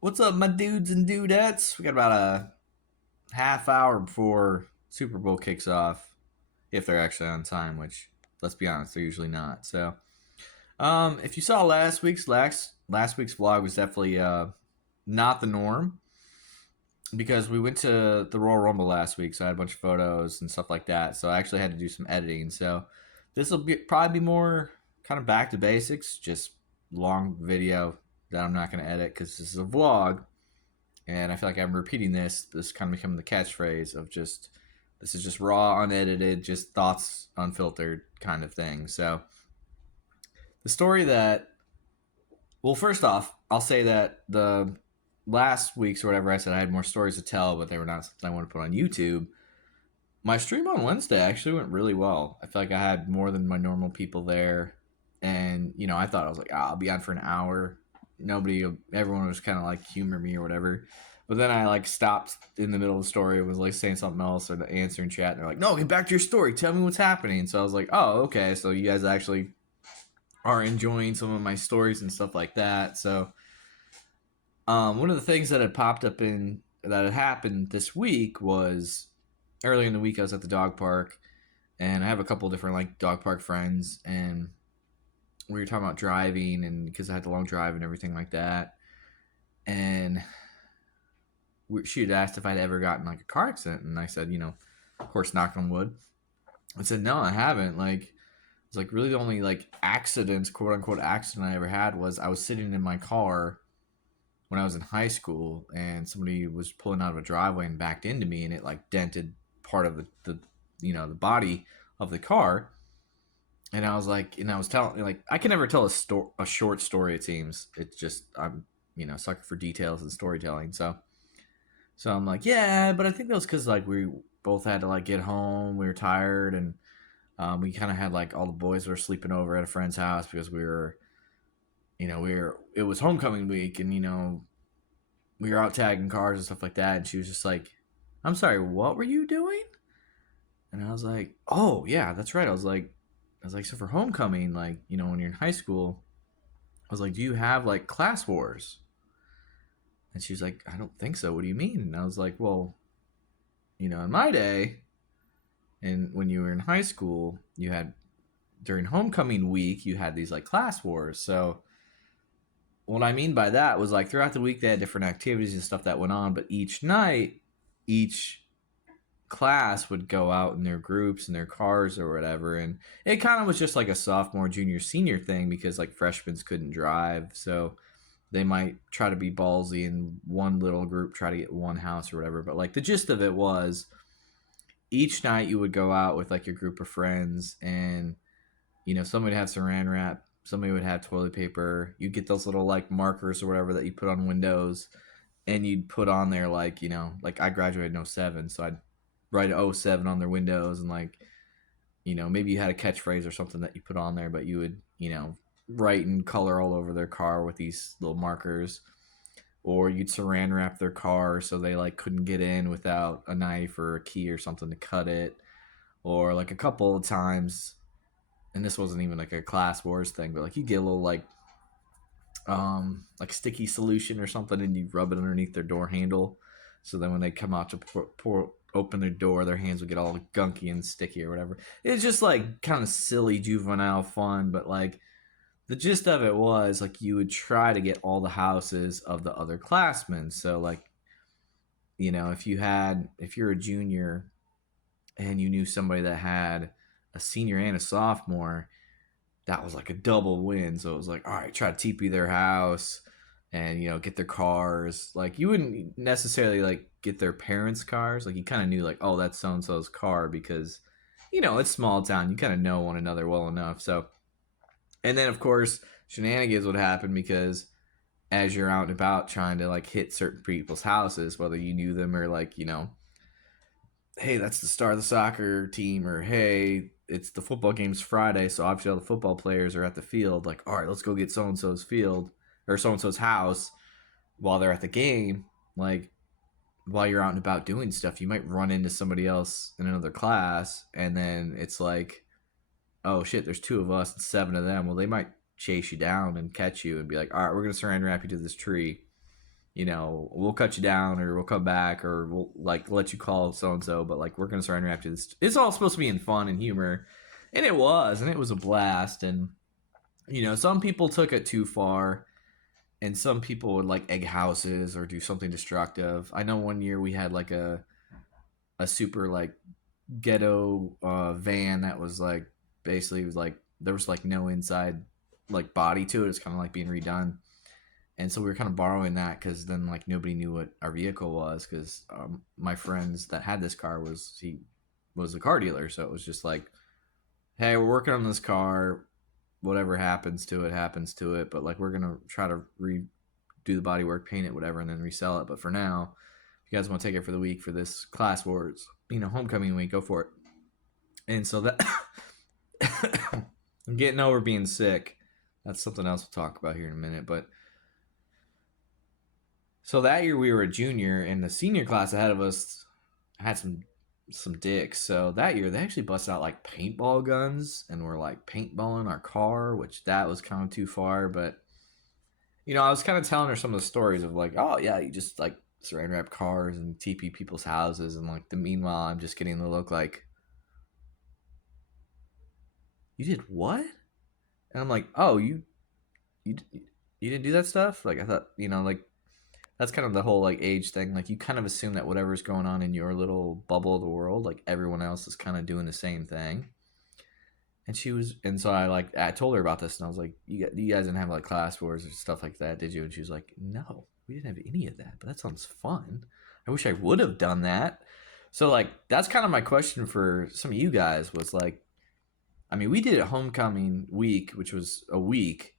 What's up, my dudes and dudettes? We got about a half hour before Super Bowl kicks off, if they're actually on time. Which, let's be honest, they're usually not. So, if you saw last week's vlog was definitely not the norm because we went to the Royal Rumble last week, so I had a bunch of photos and stuff like that. So I actually had to do some editing. So this will probably be more kind of back to basics, just long video that I'm not going to edit because this is a vlog. And I feel like I'm repeating this kind of becoming the catchphrase of just this is just raw, unedited, just thoughts unfiltered kind of thing. So the story that well, first off, I'll say that the last week's or whatever I said I had more stories to tell, but they were not something I want to put on YouTube. My stream on Wednesday actually went really well. I feel like I had more than my normal people there, and I thought I was like, I'll be on for an hour. Everyone was kind of like humor me or whatever. But then I like stopped in the middle of the story and was like saying something else or the answering chat, and they're like, "No, get back to your story. Tell me what's happening." So I was like, "Oh, okay. So you guys actually are enjoying some of my stories and stuff like that." So one of the things that had popped up in that had happened this week was early in the week I was at the dog park, and I have a couple different like dog park friends, and we were talking about driving, and because I had the long drive and everything like that, and she had asked if I'd ever gotten like a car accident, and I said, of course, knock on wood. I said no, I haven't. Like it's like really the only like accidents, quote unquote accident I ever had was I was sitting in my car when I was in high school, and somebody was pulling out of a driveway and backed into me, and it like dented part of the body of the car. And I was like, and I was telling like I can never tell a short story. It seems it's just I'm sucker for details and storytelling. So I'm like, yeah, but I think that was because like we both had to like get home. We were tired, and we kind of had like all the boys were sleeping over at a friend's house because it was homecoming week, and we were out tagging cars and stuff like that. And she was just like, "I'm sorry, what were you doing?" And I was like, "Oh yeah, that's right." I was like, so for homecoming, like when you're in high school, I was like, "Do you have like class wars?" And she was like, "I don't think so. What do you mean?" And I was like, "Well, in my day, and when you were in high school, you had during homecoming week, you had these like class wars. So what I mean by that was like throughout the week they had different activities and stuff that went on, but each night, each class would go out in their groups and their cars or whatever, and it kind of was just like a sophomore, junior, senior thing because like freshmen couldn't drive, so they might try to be ballsy in one little group, try to get one house or whatever. But like the gist of it was each night you would go out with like your group of friends, and somebody would have saran wrap, somebody would have toilet paper. You get those little like markers or whatever that you put on windows, and you'd put on there like like I graduated in '07, so I'd write '07 on their windows, and like maybe you had a catchphrase or something that you put on there, but you would write in color all over their car with these little markers, or you'd saran wrap their car so they like couldn't get in without a knife or a key or something to cut it, or like a couple of times, and this wasn't even like a class wars thing, but like you get a little like sticky solution or something, and you rub it underneath their door handle, so then when they come out to open their door, their hands would get all gunky and sticky or whatever. It's just like kind of silly juvenile fun, but like the gist of it was like you would try to get all the houses of the other classmen. So like if you're a junior and you knew somebody that had a senior and a sophomore, that was like a double win. So it was like, all right, try to TP their house and get their cars. Like you wouldn't necessarily like get their parents' cars. Like you kind of knew like, oh, that's so and so's car because it's small town. You kind of know one another well enough. So and then of course shenanigans would happen because as you're out and about trying to like hit certain people's houses, whether you knew them or like hey, that's the star of the soccer team, or hey, it's the football game's Friday, so obviously all the football players are at the field. Like, all right, let's go get so and so's field or so and so's house while they're at the game. Like, while you're out and about doing stuff, you might run into somebody else in another class, and then it's like, oh shit, there's two of us and seven of them. Well, they might chase you down and catch you and be like, all right, we're gonna saran wrap you to this tree, we'll cut you down or we'll come back or we'll like let you call so and so, but like we're gonna surrender after this. It's all supposed to be in fun and humor, and it was a blast. And some people took it too far, and some people would like egg houses or do something destructive. I know one year we had like a super like ghetto van that was like basically it was like there was like no inside like body to it. It's kind of like being redone, and so we were kind of borrowing that because then like nobody knew what our vehicle was because my friends that had this car he was a car dealer, so it was just like, hey, we're working on this car, whatever happens to it, but like we're gonna try to redo the body work, paint it, whatever, and then resell it. But for now, if you guys want to take it for the week for this class wars, homecoming week, go for it. And so that I'm getting over being sick. That's something else we'll talk about here in a minute. But so that year we were a junior, and the senior class ahead of us had some dicks. So that year they actually busted out like paintball guns and were like paintballing our car, which that was kind of too far. But I was kind of telling her some of the stories of like, oh yeah, you just like saran wrap cars and TP people's houses, and like the meanwhile I'm just getting the look like, you did what? And I'm like, oh, you didn't do that stuff. Like I thought, like that's kind of the whole like age thing. Like you kind of assume that whatever's going on in your little bubble of the world, like everyone else is kind of doing the same thing. And so I told her about this, and I was like, you guys didn't have like class wars or stuff like that, did you? And she was like, no, we didn't have any of that, but that sounds fun. I wish I would have done that. So like that's kind of my question for some of you guys was like, I mean, we did it homecoming week, which was a week,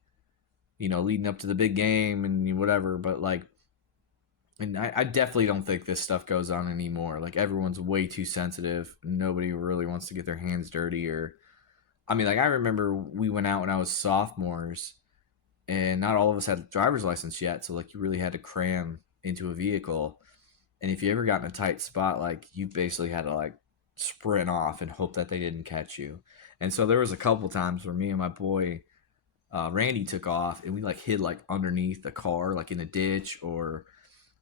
leading up to the big game and whatever, but like, and I definitely don't think this stuff goes on anymore. Like everyone's way too sensitive. Nobody really wants to get their hands dirty. Or I mean, like I remember we went out when I was sophomores, and not all of us had a driver's license yet, so like you really had to cram into a vehicle. And if you ever got in a tight spot, like you basically had to like sprint off and hope that they didn't catch you. And so there was a couple times where me and my boy Randy took off, and we like hid like underneath the car, like in a ditch, or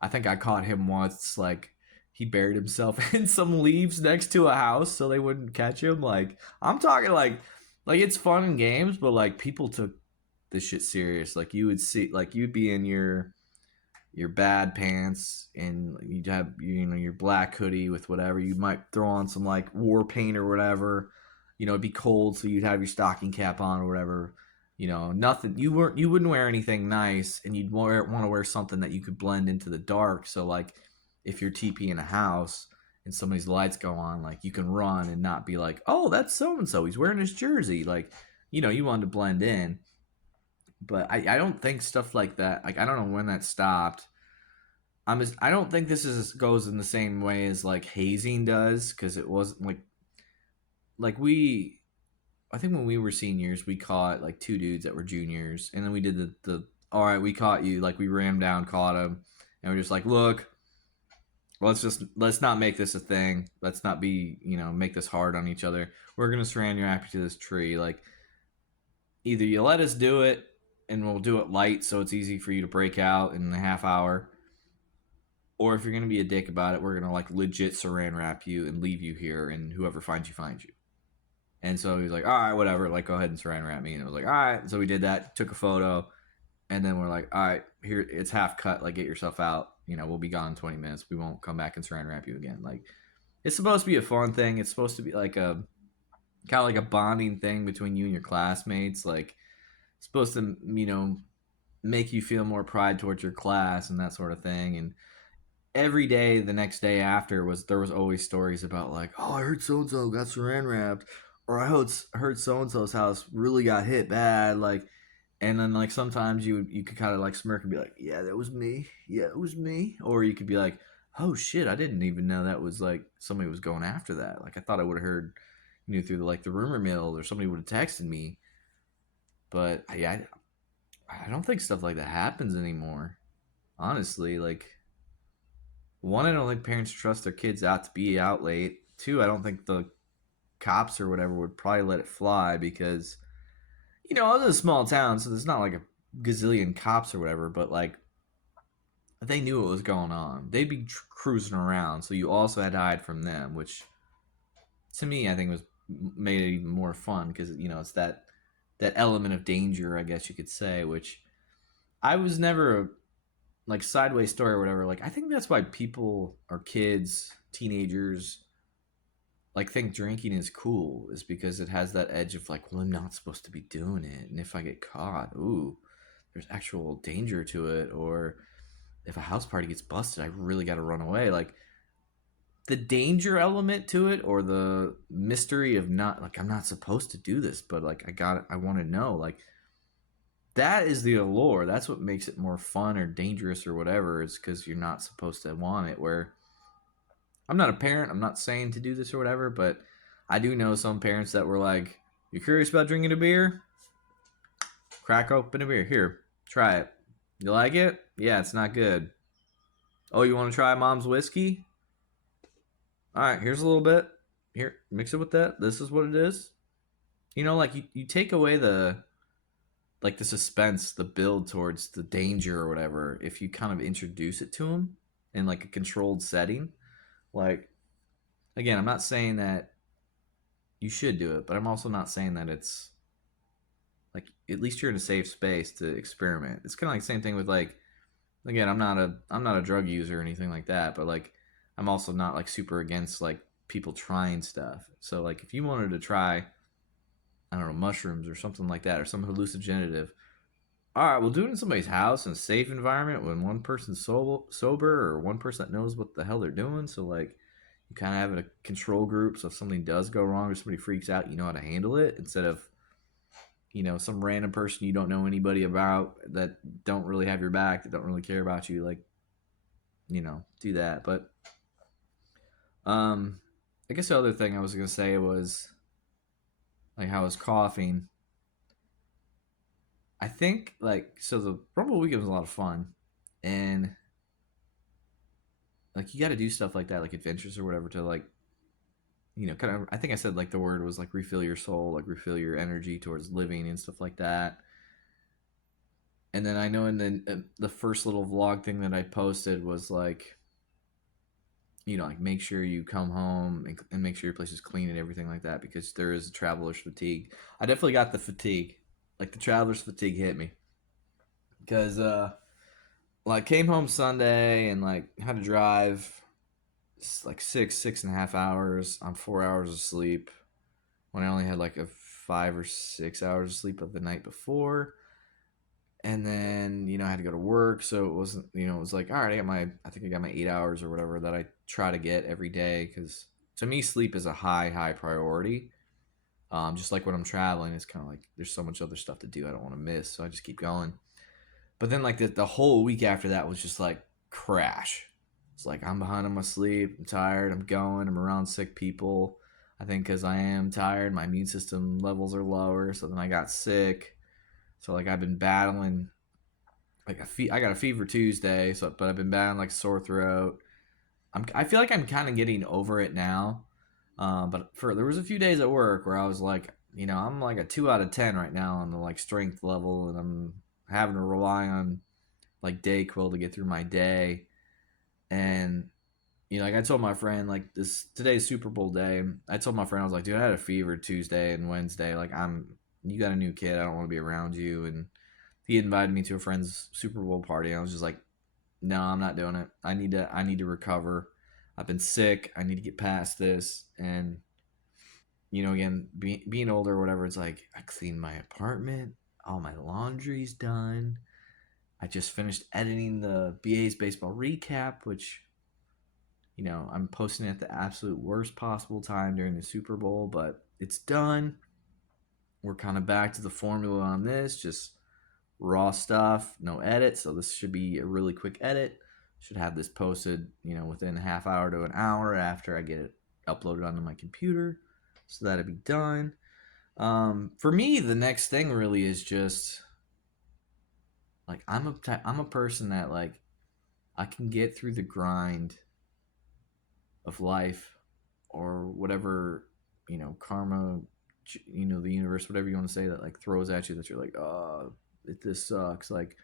I think I caught him once, like he buried himself in some leaves next to a house so they wouldn't catch him. Like I'm talking like it's fun and games, but like people took this shit serious. Like you would see, like you'd be in your bad pants and you'd have your black hoodie with whatever. You might throw on some like war paint or whatever. It'd be cold, so you'd have your stocking cap on or whatever. Nothing. You wouldn't wear anything nice, and you'd want to wear something that you could blend into the dark. So like, if you're TP in a house and somebody's lights go on, like you can run and not be like, oh, that's so and so. He's wearing his jersey. Like, you wanted to blend in. But I don't think stuff like that. Like I don't know when that stopped. I don't think goes in the same way as like hazing does, because it wasn't like we. I think when we were seniors, we caught like two dudes that were juniors, and then we did the all right, we caught you. Like we ran down, caught them, and we're just like, look, let's not make this a thing. Let's not be make this hard on each other. We're gonna surround your happy to this tree. Like either you let us do it, and we'll do it light, so it's easy for you to break out in a half hour. Or if you're gonna be a dick about it, we're gonna like legit saran wrap you and leave you here, and whoever finds you finds you. And so he was like, all right, whatever, like go ahead and saran wrap me. And it was like, all right. So we did that, took a photo, and then we're like, all right, here it's half cut, like get yourself out. We'll be gone in 20 minutes. We won't come back and saran wrap you again. Like it's supposed to be a fun thing. It's supposed to be like a kind of like a bonding thing between you and your classmates. Like it's supposed to, make you feel more pride towards your class and that sort of thing. And every day the next day after there was always stories about like, oh, I heard so and so got saran wrapped, or I heard so and so's house really got hit bad, like, and then like sometimes you could kind of like smirk and be like, yeah, that was me, yeah, it was me, or you could be like, oh shit, I didn't even know that was like somebody was going after that. Like I thought I would have heard, through the rumor mill, or somebody would have texted me, but I don't think stuff like that happens anymore. Honestly, like, one, I don't think parents trust their kids out to be out late. Two, I don't think the cops or whatever would probably let it fly because, I was in a small town, so there's not like a gazillion cops or whatever, but like they knew what was going on. They'd be cruising around, so you also had to hide from them, which to me I think was made it even more fun because it's that element of danger, I guess you could say, which I was never a like sideways story or whatever. Like I think that's why people or kids, teenagers like think drinking is cool is because it has that edge of like, well, I'm not supposed to be doing it, and if I get caught, ooh, there's actual danger to it, or if a house party gets busted, I really got to run away. Like the danger element to it, or the mystery of not like I'm not supposed to do this, but like I want to know. Like that is the allure. That's what makes it more fun or dangerous or whatever. Is because you're not supposed to want it. Where I'm not a parent. I'm not saying to do this or whatever, but I do know some parents that were like, "You curious about drinking a beer? Crack open a beer. Here, try it. You like it? Yeah, it's not good. Oh, you want to try mom's whiskey? All right, here's a little bit. Here, mix it with that. This is what it is. Like you take away the suspense, the build towards the danger or whatever. If you kind of introduce it to them in like a controlled setting, like again, I'm not saying that you should do it, but I'm also not saying that it's like at least you're in a safe space to experiment. It's kind of like the same thing with like again, I'm not a drug user or anything like that, but like I'm also not like super against like people trying stuff. So like if you wanted to try I don't know mushrooms or something like that or some hallucinogen, all right, we'll do it in somebody's house in a safe environment when one person's sober or one person that knows what the hell they're doing. So like you kind of have a control group, so if something does go wrong or somebody freaks out, you know how to handle it instead of some random person you don't know anybody about that don't really have your back, that don't really care about you. Like do that. But um, I guess the other thing I was gonna say was like how I was coughing. I think like so the Rumble weekend was a lot of fun, and like you got to do stuff like that, like adventures or whatever, to like kind of. I think I said like the word was like refill your soul, like refill your energy towards living and stuff like that. And then I know in the first little vlog thing that I posted was like like make sure you come home and make sure your place is clean and everything like that because there is traveler's fatigue. I definitely got the fatigue, like the traveler's fatigue hit me because like came home Sunday and like had to drive like 6.5 hours on 4 hours of sleep when I only had like a 5 or 6 hours of sleep of the night before. And then I had to go to work, so it wasn't it was like all right, I think I got my 8 hours or whatever that I try to get every day because to me sleep is a high priority. Just like when I'm traveling, it's kind of like there's so much other stuff to do I don't want to miss, so I just keep going. But then like the whole week after that was just like crash. It's like I'm behind on my sleep, I'm tired, I'm going, I'm around sick people. I think because I am tired, my immune system levels are lower, so then I got sick. So like I've been battling like I got a fever Tuesday, so but I've been battling like sore throat. I feel like I'm kind of getting over it now. But there was a few days at work where I was like, I'm like a 2 out of 10 right now on the like strength level, and I'm having to rely on like Dayquil to get through my day. And like I told my friend, like today's Super Bowl day. I told my friend I was like, dude, I had a fever Tuesday and Wednesday. Like you got a new kid, I don't want to be around you. And he invited me to a friend's Super Bowl party. And I was just like, no, I'm not doing it. I need to recover. I've been sick. I need to get past this. And again, being older or whatever, it's like I cleaned my apartment. All my laundry's done. I just finished editing the BA's baseball recap, which I'm posting at the absolute worst possible time during the Super Bowl, but it's done. We're kind of back to the formula on this, just raw stuff, no edit. So this should be a really quick edit. Should have this posted, within a half hour to an hour after I get it uploaded onto my computer. So that'll be done. For me, the next thing really is just like I'm a person that like I can get through the grind of life or whatever karma, the universe, whatever you want to say, that like throws at you that you're like, oh, this sucks. Like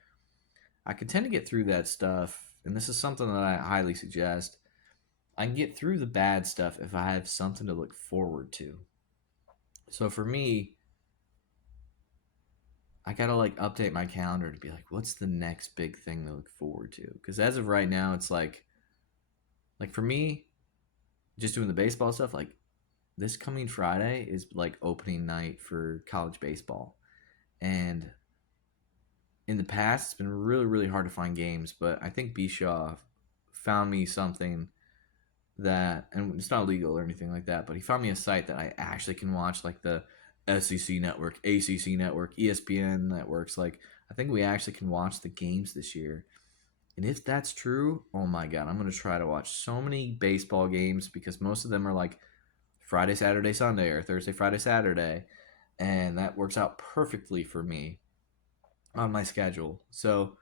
I can tend to get through that stuff and this is something that I highly suggest, I can get through the bad stuff if I have something to look forward to. So for me, I gotta like update my calendar to be like, what's the next big thing to look forward to? Because as of right now, it's like for me, just doing the baseball stuff, like this coming Friday is like opening night for college baseball. And in the past, it's been really, really hard to find games, but I think Bischoff found me something that, and it's not legal or anything like that, but he found me a site that I actually can watch like the SEC network, ACC network, ESPN networks. Like, I think we actually can watch the games this year. And if that's true, oh my God, I'm going to try to watch so many baseball games because most of them are like Friday, Saturday, Sunday, or Thursday, Friday, Saturday. And that works out perfectly for me on my schedule. So,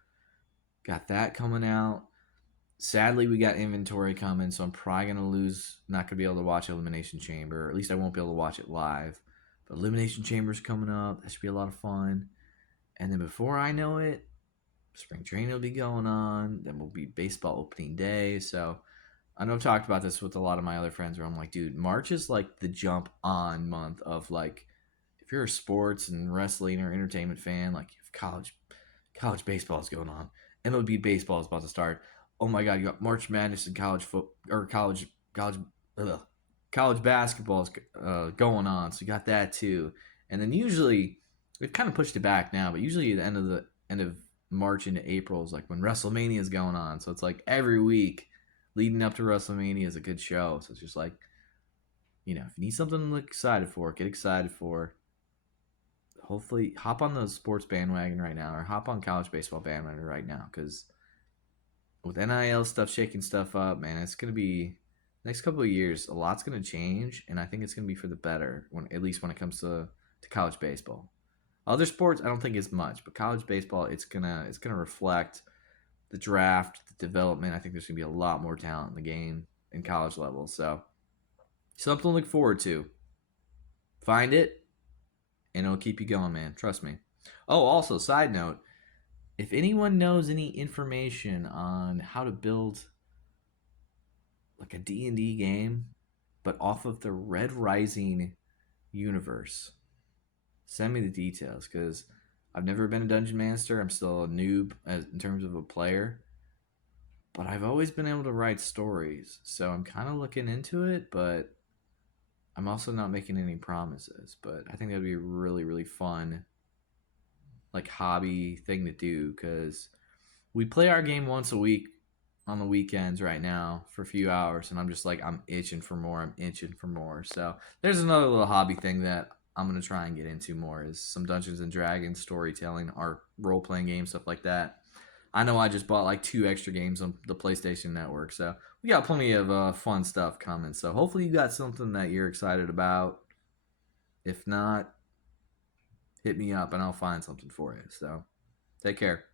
got that coming out. Sadly, we got inventory coming, so I'm probably going to not going to be able to watch Elimination Chamber. Or at least I won't be able to watch it live. But Elimination Chamber's coming up. That should be a lot of fun. And then before I know it, spring training will be going on. Then will be baseball opening day. So I know I've talked about this with a lot of my other friends where I'm like, dude, March is like the jump on month of like, if you're a sports and wrestling or entertainment fan, like if college baseball is going on, MLB baseball is about to start. Oh my God, you got March Madness and college foot or ugh, college basketball is going on, so you got that too. And then usually we've kind of pushed it back now, but usually the end of March into April is like when WrestleMania is going on. So it's like every week leading up to WrestleMania is a good show. So it's just like, if you need something to look excited for, get excited for. Hopefully, hop on the sports bandwagon right now, or hop on college baseball bandwagon right now, because with NIL stuff shaking stuff up, man, it's gonna be next couple of years. A lot's gonna change, and I think it's gonna be for the better. At least when it comes to college baseball. Other sports, I don't think as much, but college baseball, it's gonna reflect the draft, the development. I think there's gonna be a lot more talent in the game in college level. So something to look forward to. Find it, and it'll keep you going, man. Trust me. Oh, also, side note, if anyone knows any information on how to build like a D&D game, but off of the Red Rising universe, send me the details because I've never been a dungeon master. I'm still a noob in terms of a player, but I've always been able to write stories. So I'm kind of looking into it, but I'm also not making any promises. But I think that'd be a really, really fun like hobby thing to do because we play our game once a week on the weekends right now for a few hours, and I'm just like, I'm itching for more. I'm itching for more. So there's another little hobby thing that I'm gonna try and get into more is some Dungeons and Dragons storytelling, art, role playing games, stuff like that. I know I just bought like 2 extra games on the PlayStation Network, so we got plenty of fun stuff coming. So hopefully you got something that you're excited about. If not, hit me up and I'll find something for you. So take care.